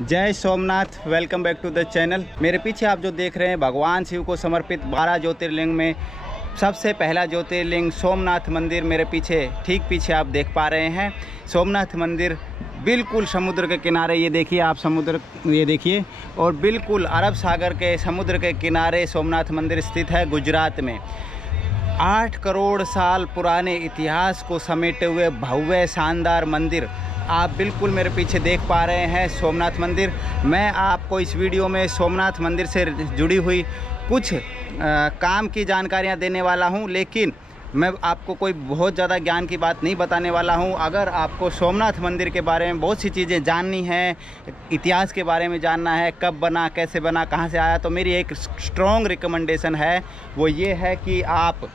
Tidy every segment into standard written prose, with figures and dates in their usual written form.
जय Somnath, welcome back to the channel. मेरे पीछे आप जो देख रहे हैं भगवान शिव को समर्पित 12 ज्योतिर्लिंग में सबसे पहला ज्योतिर्लिंग सोमनाथ मंदिर मेरे पीछे ठीक पीछे आप देख पा रहे हैं। सोमनाथ मंदिर बिल्कुल समुद्र के किनारे, ये देखिए आप समुद्र, ये देखिए, और बिल्कुल अरब सागर के समुद्र के किनारे सोमनाथ मंदिर स्थित है गुजरात में। 8 करोड़ साल पुराने इतिहास को समेटे हुए भव्य शानदार मंदिर आप बिल्कुल मेरे पीछे देख पा रहे हैं, सोमनाथ मंदिर। मैं आपको इस वीडियो में सोमनाथ मंदिर से जुड़ी हुई कुछ काम की जानकारियां देने वाला हूं, लेकिन मैं आपको कोई बहुत ज़्यादा ज्ञान की बात नहीं बताने वाला हूं। अगर आपको सोमनाथ मंदिर के बारे में बहुत सी चीज़ें जाननी है, इतिहास के बारे में जानना है, कब बना, कैसे बना, कहां से आया, तो मेरी एक स्ट्रॉन्ग रिकमेंडेशन है, वो ये है कि आप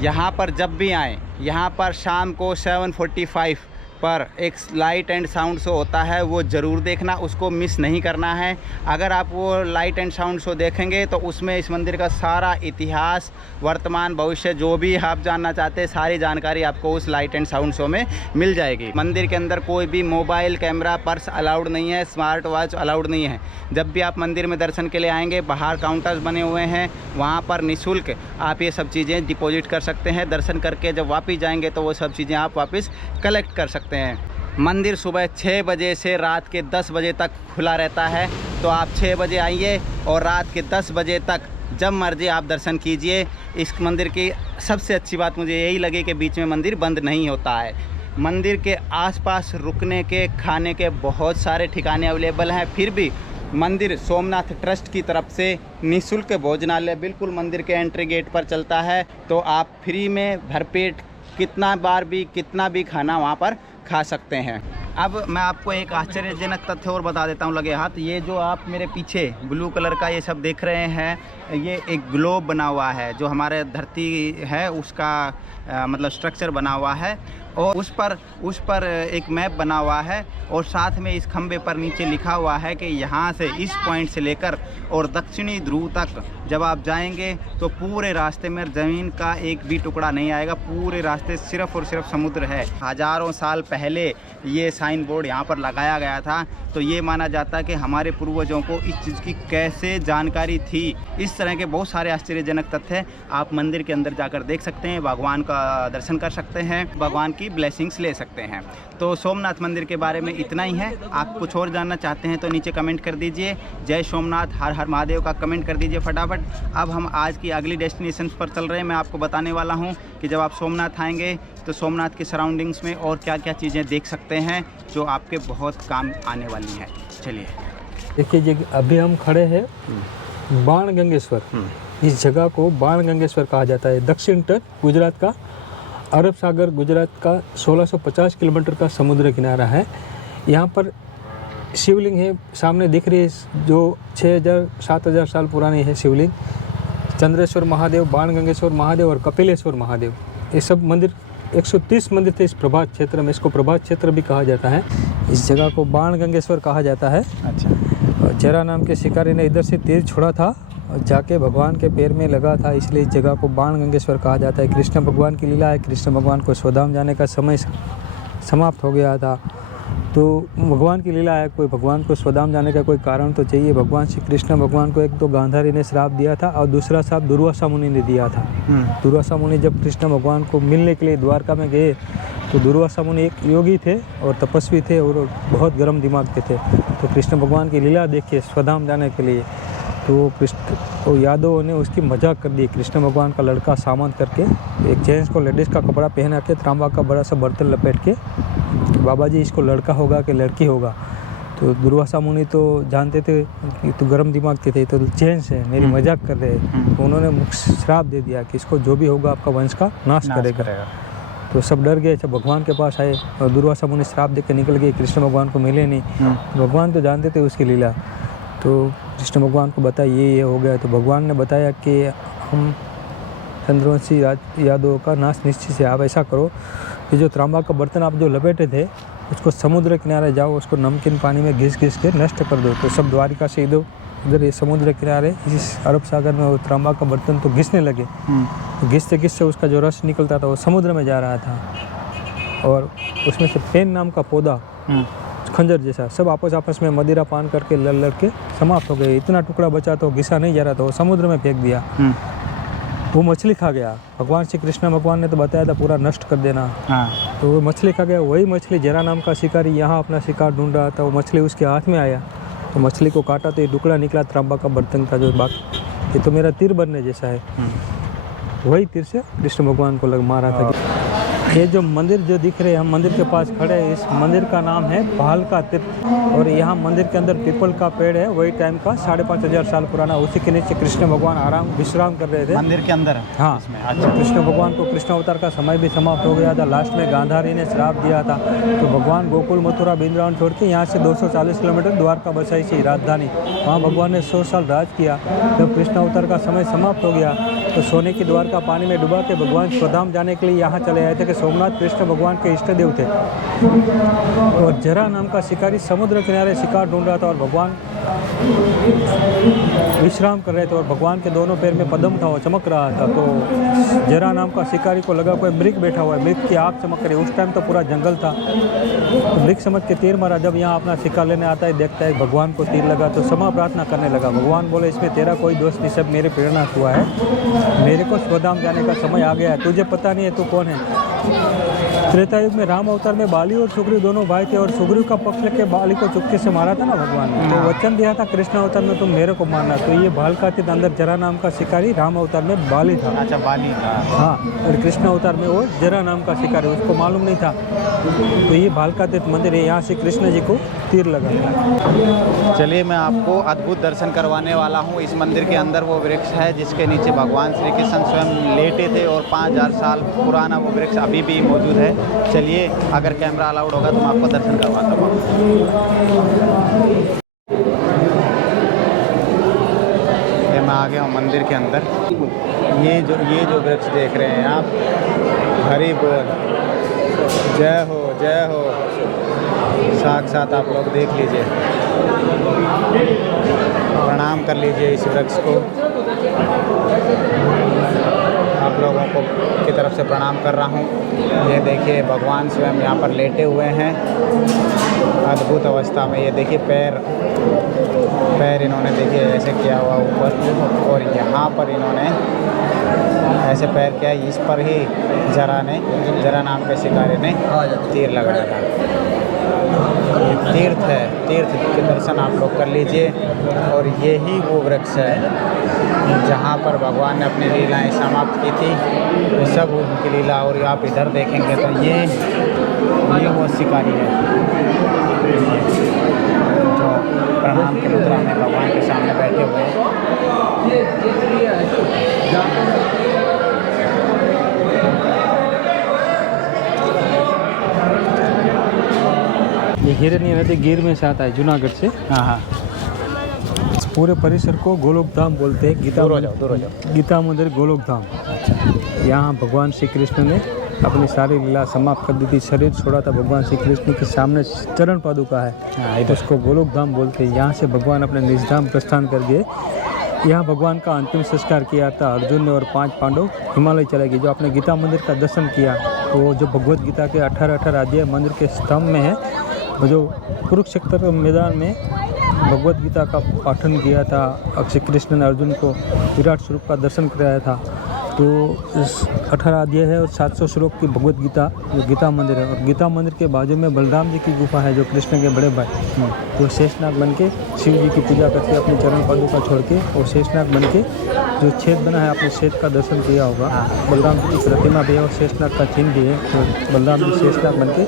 यहाँ पर जब भी आएँ, यहाँ पर शाम को 7:45 पर एक लाइट एंड साउंड शो होता है, वो ज़रूर देखना, उसको मिस नहीं करना है। अगर आप वो लाइट एंड साउंड शो देखेंगे तो उसमें इस मंदिर का सारा इतिहास, वर्तमान, भविष्य, जो भी आप जानना चाहते हैं, सारी जानकारी आपको उस लाइट एंड साउंड शो में मिल जाएगी। मंदिर के अंदर कोई भी मोबाइल, कैमरा, पर्स अलाउड नहीं है, स्मार्ट वॉच अलाउड नहीं है। जब भी आप मंदिर में दर्शन के लिए आएंगे, बाहर काउंटर्स बने हुए हैं, वहाँ पर निःशुल्क आप ये सब चीज़ें डिपॉजिट कर सकते हैं। दर्शन करके जब वापस जाएंगे तो वो सब चीज़ें आप वापस कलेक्ट कर सकते हैं। मंदिर सुबह 6 बजे से रात के 10 बजे तक खुला रहता है, तो आप 6 बजे आइए और रात के 10 बजे तक जब मर्जी आप दर्शन कीजिए। इस मंदिर की सबसे अच्छी बात मुझे यही लगी कि बीच में मंदिर बंद नहीं होता है। मंदिर के आसपास रुकने के, खाने के बहुत सारे ठिकाने अवेलेबल हैं। फिर भी मंदिर सोमनाथ ट्रस्ट की तरफ से निःशुल्क भोजनालय बिल्कुल मंदिर के एंट्री गेट पर चलता है, तो आप फ्री में भरपेट कितना भी खाना वहाँ पर खा सकते हैं। अब मैं आपको एक आश्चर्यजनक तथ्य और बता देता हूँ लगे हाथ। ये जो आप मेरे पीछे ब्लू कलर का ये सब देख रहे हैं, ये एक ग्लोब बना हुआ है, जो हमारे धरती है उसका मतलब स्ट्रक्चर बना हुआ है, और उस पर एक मैप बना हुआ है, और साथ में इस खंबे पर नीचे लिखा हुआ है कि यहाँ से, इस पॉइंट से लेकर और दक्षिणी ध्रुव तक जब आप जाएंगे तो पूरे रास्ते में ज़मीन का एक भी टुकड़ा नहीं आएगा, पूरे रास्ते सिर्फ और सिर्फ समुद्र है। हज़ारों साल पहले ये साइन बोर्ड यहाँ पर लगाया गया था, तो ये माना जाता है कि हमारे पूर्वजों को इस चीज़ की कैसे जानकारी थी। इस तरह के बहुत सारे आश्चर्यजनक तथ्य आप मंदिर के अंदर जाकर देख सकते हैं, भगवान का दर्शन कर सकते हैं, भगवान की ब्लेसिंग्स ले सकते हैं। तो सोमनाथ मंदिर के बारे में इतना ही है। आप कुछ और जानना चाहते हैं तो नीचे कमेंट कर दीजिए। जय सोमनाथ, हर हर महादेव का कमेंट कर दीजिए फटाफट। अब हम आज की अगली डेस्टिनेशन पर चल रहे हैं। मैं आपको बताने वाला हूं कि जब आप सोमनाथ आएंगे तो सोमनाथ के सराउंडिंग्स में और क्या क्या चीज़ें देख सकते हैं जो आपके बहुत काम आने वाली हैं। चलिए देखिए, अभी हम खड़े हैं बाणगंगेश्वर। इस जगह को बाणगंगेश्वर कहा जाता है। दक्षिण तट गुजरात का, अरब सागर गुजरात का 1650 किलोमीटर का समुद्र किनारा है। यहाँ पर शिवलिंग है, सामने दिख रही है, जो 6000-7000 साल पुरानी है शिवलिंग। चंद्रेश्वर महादेव, बाणगंगेश्वर महादेव और कपिलेश्वर महादेव, ये सब मंदिर 130 मंदिर थे इस प्रभात क्षेत्र में। इसको प्रभात क्षेत्र भी कहा जाता है। इस जगह को बाणगंगेश्वर कहा जाता है। अच्छा। चेरा नाम के शिकारी ने इधर से तीर छोड़ा था और जाके भगवान के पैर में लगा था, इसलिए इस जगह को बाणगंगेश्वर कहा जाता है। कृष्ण भगवान की लीला है। कृष्ण भगवान को स्वधाम जाने का समय समाप्त हो गया था, तो भगवान की लीला है, कोई भगवान को स्वधाम जाने का कोई कारण तो चाहिए। भगवान श्री कृष्ण भगवान को एक तो गांधारी ने श्राप दिया था और दूसरा श्राप दुर्वासा मुनि ने दिया था। दुर्वासा मुनि जब कृष्ण भगवान को मिलने के लिए द्वारका में गए तो दुर्वासा मुनि एक योगी थे और तपस्वी थे और बहुत गर्म दिमाग के थे। तो कृष्ण भगवान की लीला देखिए स्वधाम जाने के लिए, तो यादवों ने उसकी मजाक कर दी। कृष्ण भगवान का लड़का सामंत करके एक जेंट्स को लेडीज़ का कपड़ा पहना के तांबा का बड़ा सा बर्तन लपेट के, बाबा जी इसको लड़का होगा कि लड़की होगा। तो दुर्वासा मुनि तो जानते थे कि तो गर्म दिमाग के थे, तो जेंट्स है, मेरी मजाक कर रहे हैं। तो उन्होंने श्राप दे दिया कि इसको जो भी होगा आपका वंश का नाश करेगा। तो सब डर गए, जब भगवान के पास आए और दुर्वासा मुनि श्राप दे के निकल गए, कृष्ण भगवान को मिले नहीं। भगवान तो जानते थे उसकी लीला, तो कृष्ण भगवान को बताया ये हो गया। तो भगवान ने बताया कि हम चंद्रवंशी यादवों का नाश निश्चित से, आप ऐसा करो कि जो तांबा का बर्तन आप जो लपेटे थे उसको समुद्र किनारे जाओ, उसको नमकीन पानी में घिस के नष्ट कर दो। तो सब द्वारिका से इधर ये समुद्र किनारे इस अरब सागर में वो तांबा का बर्तन तो घिसने लगे। तो घिसते उसका जो रस निकलता था वो समुद्र में जा रहा था, और उसमें से पेन नाम का पौधा खंजर जैसा, सब आपस में मदिरा पान करके लड़ के समाप्त हो गए। इतना टुकड़ा बचा तो घिसा नहीं जा रहा, तो समुद्र में फेंक दिया। वो मछली खा गया। भगवान श्री कृष्ण भगवान ने तो बताया था पूरा नष्ट कर देना। हाँ। तो वो मछली खा गया। वही मछली जरा नाम का शिकारी यहाँ अपना शिकार ढूंढ रहा था, वो मछली उसके हाथ में आया, तो मछली को काटा तो ये टुकड़ा निकला तांबा का बर्तन का, जो बाकी ये तो मेरा तीर बनने जैसा है। वही तीर से कृष्ण भगवान को मारा था। ये जो मंदिर जो दिख रहे हैं, हम मंदिर के पास खड़े हैं, इस मंदिर का नाम है भालका तीर्थ। और यहाँ मंदिर के अंदर पीपल का पेड़ है, वही टाइम का 5,500 साल पुराना। उसी के नीचे कृष्ण भगवान आराम विश्राम कर रहे थे मंदिर के अंदर। हाँ। अच्छा। कृष्ण भगवान को कृष्ण अवतार का समय भी समाप्त हो गया था। लास्ट में गांधारी ने श्राप दिया था, तो भगवान गोकुल मथुरा वृंदावन छोड़ के यहाँ से 240 किलोमीटर द्वारका बसाई थी राजधानी। वहाँ भगवान ने 100 साल राज किया। जब कृष्ण अवतार का समय समाप्त हो गया तो सोने की द्वारका पानी में डुबा के भगवान स्वधाम जाने के लिए यहाँ चले आए थे कि सोमनाथ कृष्ण भगवान के इष्ट देव थे। और जरा नाम का शिकारी समुद्र किनारे शिकार ढूंढ रहा था और भगवान विश्राम कर रहे थे, और भगवान के दोनों पैर में पद्म था, वो चमक रहा था। तो जरा नाम का शिकारी को लगा कोई मृग बैठा हुआ है, मृग की आँख चमक रही। उस टाइम तो पूरा जंगल था, तो मृग समझ के तीर मारा। जब यहाँ अपना शिकार लेने आता है, देखता है भगवान को तीर लगा, तो क्षमा प्रार्थना करने लगा। भगवान बोले इसमें तेरा कोई दोष नहीं, सब मेरे प्रेरणा हुआ है। मेरे को स्वधाम जाने का समय आ गया है, तुझे पता नहीं है तू कौन है। त्रेता युग में राम अवतार में बाली और सुग्रीव दोनों भाई थे, और सुग्रीव का पक्ष लेके बाली को चुपके से मारा था ना भगवान ने। तो वचन दिया था कृष्ण अवतार में तुम मेरे को मारना। तो ये भालका तीर्थ अंदर जरा नाम का शिकारी राम अवतार में बाली था। अच्छा, बाली था। हाँ, और कृष्ण अवतार में वो जरा नाम का शिकारी, उसको मालूम नहीं था। तो ये भालका तीर्थ मंदिर है, यहाँ से कृष्ण जी को तीर लगा था। चलिए मैं आपको अद्भुत दर्शन करवाने वाला हूँ। इस मंदिर के अंदर वो वृक्ष है जिसके नीचे भगवान श्री कृष्ण स्वयं लेटे थे, और 5,000 साल पुराना वो वृक्ष अभी भी मौजूद है। चलिए, अगर कैमरा अलाउड होगा तो मैं आपको दर्शन करवाता हूँ। मैं आ गया हूँ मंदिर के अंदर। ये जो वृक्ष देख रहे हैं आप, हरि बोल, जय हो जय हो, साक्षात आप लोग देख लीजिए। प्रणाम कर लीजिए इस वृक्ष को। आप लोगों को की तरफ से प्रणाम कर रहा हूँ। ये देखिए भगवान स्वयं यहाँ पर लेटे हुए हैं अद्भुत अवस्था में। ये देखिए पैर इन्होंने देखिए ऐसे किया हुआ ऊपर, और यहाँ पर इन्होंने ऐसे पैर किया। इस पर ही जरा नाम के शिकारी ने तीर लगाया था। ये तीर्थ है, तीर्थ के दर्शन आप लोग कर लीजिए। और यही वो वृक्ष है जहाँ पर भगवान ने अपनी लीलाएं समाप्त की थी। ये सब उनकी लीला। और आप इधर देखेंगे तो ये वो शिकारी है जो प्रणाम की मुद्रा में भगवान के सामने बैठे हुए हैं। ये हिरण्य नदी गिर में से आता है, जूनागढ़ से। हाँ। इस पूरे परिसर को गोलोक धाम बोलते हैं। गीता मंदिर गोलोक धाम। यहाँ भगवान श्री कृष्ण ने अपनी सारी लीला समाप्त कर दी थी। शरीर छोड़ा था भगवान श्री कृष्ण के सामने चरण पादुका है, तो उसको गोलोक धाम बोलते हैं। यहाँ से भगवान अपने निज धाम प्रस्थान कर गए। यहाँ भगवान का अंतिम संस्कार किया था अर्जुन ने, और 5 पांडव हिमालय चले गए। जो आपने गीता मंदिर का दर्शन किया, तो जो भगवत गीता के 18 अध्याय मंदिर के स्तंभ में है, जो कुरुक्षेत्र मैदान में भगवत गीता का पाठन किया था। अक्षय कृष्ण ने अर्जुन को विराट स्वरूप का दर्शन कराया था। तो इस 18 अध्याय है और 700 श्लोक की भगवत गीता जो गीता मंदिर है। और गीता मंदिर के बाजू में बलराम जी की गुफा है, जो कृष्ण के बड़े भाई, जो शेषनाग बन के शिव जी की पूजा करके अपनी चरण पादुका छोड़ के, और शेषनाग बन के जो छेद बना है, आपने छेद का दर्शन किया होगा। बलराम जी की प्रतिमा भी है और शेषनाग का चिन्ह भी है। तो बलराम जी शेषनाग बन के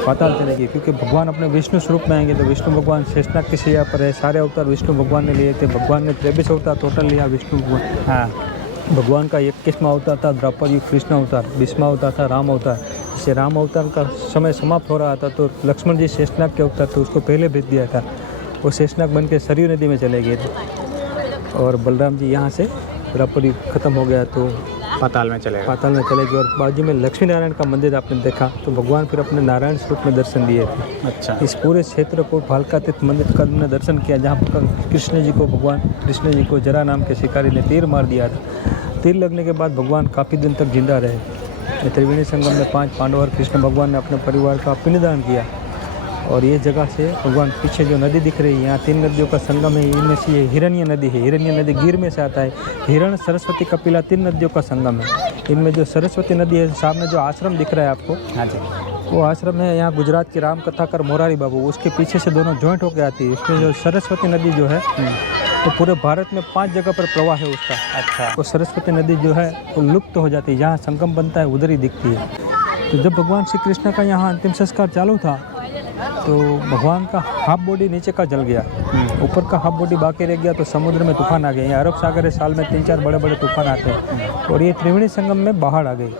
पाताल चले गए, क्योंकि भगवान अपने विष्णु स्वरूप में आएंगे। तो विष्णु भगवान शेषनाग की शैया पर है। सारे अवतार विष्णु भगवान ने लिए थे। भगवान ने 23 अवतार टोटल लिया विष्णु भगवान। हाँ, भगवान का 21वां अवतार था द्रौपदी कृष्ण अवतार, 20वां अवतार था राम अवतार। जैसे राम अवतार का समय समाप्त हो रहा था, तो लक्ष्मण जी शेषनाग के अवतार थे, उसको पहले भेज दिया था। वो शेषनाग बन के सरयू नदी में चले गए थे। और बलराम जी यहाँ से द्रौपदी खत्म हो गया तो पाताल में चले गए। और बाजू में लक्ष्मी नारायण का मंदिर आपने देखा, तो भगवान फिर अपने नारायण स्वरूप में दर्शन दिए थे। अच्छा। इस पूरे क्षेत्र को भालका तीर्थ मंदिर का हमने दर्शन किया, जहाँ पर भगवान कृष्ण जी को जरा नाम के शिकारी ने तीर मार दिया था। तीर लगने के बाद भगवान काफ़ी दिन तक जिंदा रहे। त्रिवेणी संगम में 5 पांडव और कृष्ण भगवान ने अपने परिवार का पिंडदान किया। और ये जगह से भगवान पीछे जो नदी दिख रही है, यहाँ 3 नदियों का संगम है। इनमें से ये हिरण्य नदी है। हिरण्य नदी गिर में से आता है। हिरण, सरस्वती, कपिला 3 नदियों का संगम है। इनमें जो सरस्वती नदी है, सामने जो आश्रम दिख रहा है आपको, हाँ जी, वो आश्रम है यहाँ गुजरात के राम कथाकार मोरारी बाबू, उसके पीछे से दोनों जॉइंट होकर आती है। उसमें जो सरस्वती नदी जो है तो पूरे भारत में 5 जगह पर प्रवाह है उसका। अच्छा, तो सरस्वती नदी जो है वो लुप्त हो जाती है, जहाँ संगम बनता है उधर ही दिखती है। तो जब भगवान श्री कृष्ण का यहाँ अंतिम संस्कार चालू था तो भगवान का हाफ बॉडी नीचे का जल गया, ऊपर का हाफ बॉडी बाकी रह गया। तो समुद्र में तूफान आ गए। यहाँ अरब सागर है, साल में 3-4 बड़े बड़े तूफान आते हैं और ये त्रिवेणी संगम में बाढ़ आ गई।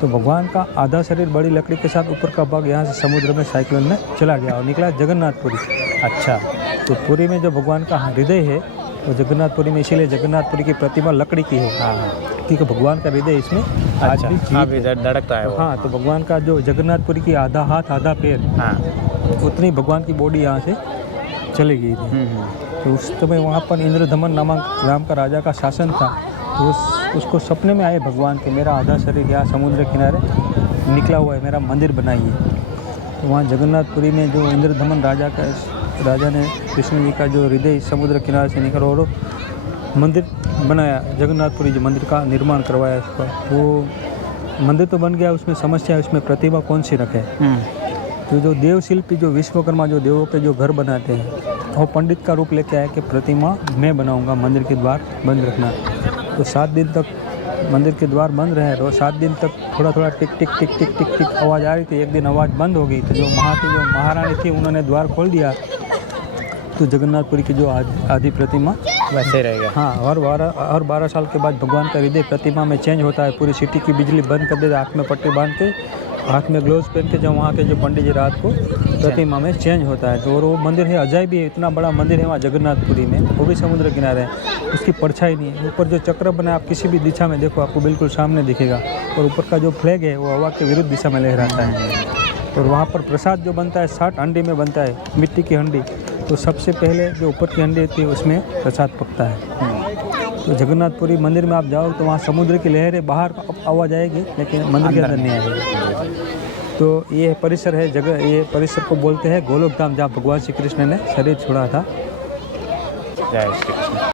तो भगवान का आधा शरीर बड़ी लकड़ी के साथ ऊपर का भाग यहाँ से समुद्र में साइक्लोन में चला गया और निकला जगन्नाथपुरी। अच्छा, तो पुरी में जो भगवान का हृदय है वो जगन्नाथपुरी में, इसीलिए जगन्नाथपुरी की प्रतिमा लकड़ी की है। हाँ, क्योंकि भगवान का हृदय इसमें आज भी जीवित अभी है। धड़कता है वो। हाँ, तो भगवान का जो जगन्नाथपुरी की आधा हाथ आधा पैर, हाँ, उतनी भगवान की बॉडी यहाँ से चली गई थी। तो उस समय वहाँ पर इंद्रदमन नामक राम का राजा का शासन था। तो उसको सपने में आए भगवान के, मेरा आधा शरीर यहाँ समुद्र किनारे निकला हुआ है, मेरा मंदिर बनाइए। तो वहाँ जगन्नाथपुरी में जो इंद्रदमन राजा ने कृष्ण जी का जो हृदय समुद्र किनारे से निकला और मंदिर बनाया, जगन्नाथपुरी जो मंदिर का निर्माण करवाया उसका, वो मंदिर तो बन गया। उसमें समस्या है उसमें प्रतिमा कौन सी रखे। तो जो देव शिल्पी, जो विश्वकर्मा, जो देवों के जो घर बनाते हैं, वो पंडित का रूप लेके आया कि प्रतिमा मैं बनाऊंगा, मंदिर के द्वार बंद रखना। तो 7 दिन तक मंदिर के द्वार बंद रहे और 7 दिन तक थोड़ा थोड़ा टिक टिक टिक टिक टिक टिक आवाज़ आ रही थी। एक दिन आवाज़ बंद हो गई तो जो वहाँ की जो महारानी थी उन्होंने द्वार खोल दिया। तो जगन्नाथपुरी की जो आधी प्रतिमा वैसे रहेगा। हाँ, हर 12 साल के बाद भगवान का हृदय प्रतिमा में चेंज होता है। पूरी सिटी की बिजली बंद कर देते, हाथ में पट्टी बांध के, हाथ में ग्लोव्स पहन के, जब वहाँ के जो पंडित जी रात को प्रतिमा में चेंज होता है। तो और वो मंदिर है, अजायब भी है, इतना बड़ा मंदिर है वहाँ जगन्नाथपुरी में, वो भी समुद्र किनारे है। उसकी परछाई नहीं है। ऊपर जो चक्र बना है, आप किसी भी दिशा में देखो आपको बिल्कुल सामने दिखेगा। और ऊपर का जो फ्लैग है वो हवा के विरुद्ध दिशा में लहराता है। और वहाँ पर प्रसाद जो बनता है 60 हंडी में बनता है, मिट्टी की हंडी। तो सबसे पहले जो ऊपर की हंडी होती है उसमें प्रसाद पकता है। तो जगन्नाथपुरी मंदिर में आप जाओ तो वहाँ समुद्र की लहरें बाहर आवाज़ आएगी, लेकिन मंदिर के अंदर नहीं आएगी। तो ये परिसर है, जगह, ये परिसर को बोलते हैं गोलोक धाम, जहाँ भगवान श्री कृष्ण ने शरीर छोड़ा था। जय श्री कृष्ण।